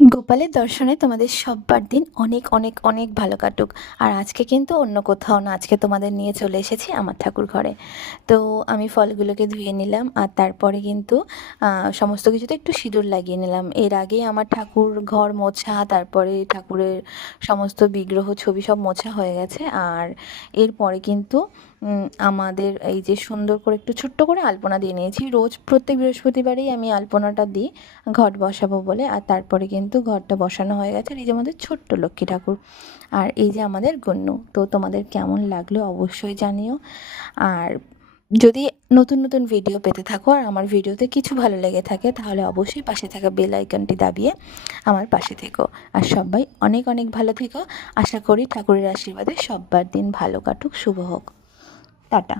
গোপালের দর্শনে তোমাদের সব্বার দিন অনেক অনেক অনেক ভালো কাটুক। আর আজকে কিন্তু অন্য কোথাও না, আজকে তোমাদের নিয়ে চলে এসেছি আমার ঠাকুর ঘরে। তো আমি ফলগুলোকে ধুয়ে নিলাম আর তারপরে কিন্তু সমস্ত কিছুতে একটু সিঁদুর লাগিয়ে নিলাম। এর আগেই আমার ঠাকুর ঘর মোছা, তারপরে ঠাকুরের সমস্ত বিগ্রহ ছবি সব মোছা হয়ে গেছে। আর এরপরে কিন্তু আমাদের এই যে সুন্দর করে একটু ছোট্ট করে আলপনা দিয়ে নিয়েছি। রোজ প্রত্যেক বৃহস্পতিবারেই আমি আলপনাটা দিই ঘট বসাবো বলে। আর তারপরে কিন্তু ঘরটা বসানো হয়ে গেছে। আর এই যে আমাদের ছোট্ট লক্ষ্মী ঠাকুর, আর এই যে আমাদের গন্নু। তো তোমাদের কেমন লাগলো অবশ্যই জানিও। আর যদি নতুন নতুন ভিডিও পেতে থাকো আর আমার ভিডিওতে কিছু ভালো লেগে থাকে, তাহলে অবশ্যই পাশে থাকা বেল আইকনটি দাবিয়ে আমার পাশে থেকো। আর সবাই অনেক অনেক ভালো থেকো। আশা করি ঠাকুরের আশীর্বাদে সব্বার দিন ভালো কাটুক, শুভ হোক। টাটা।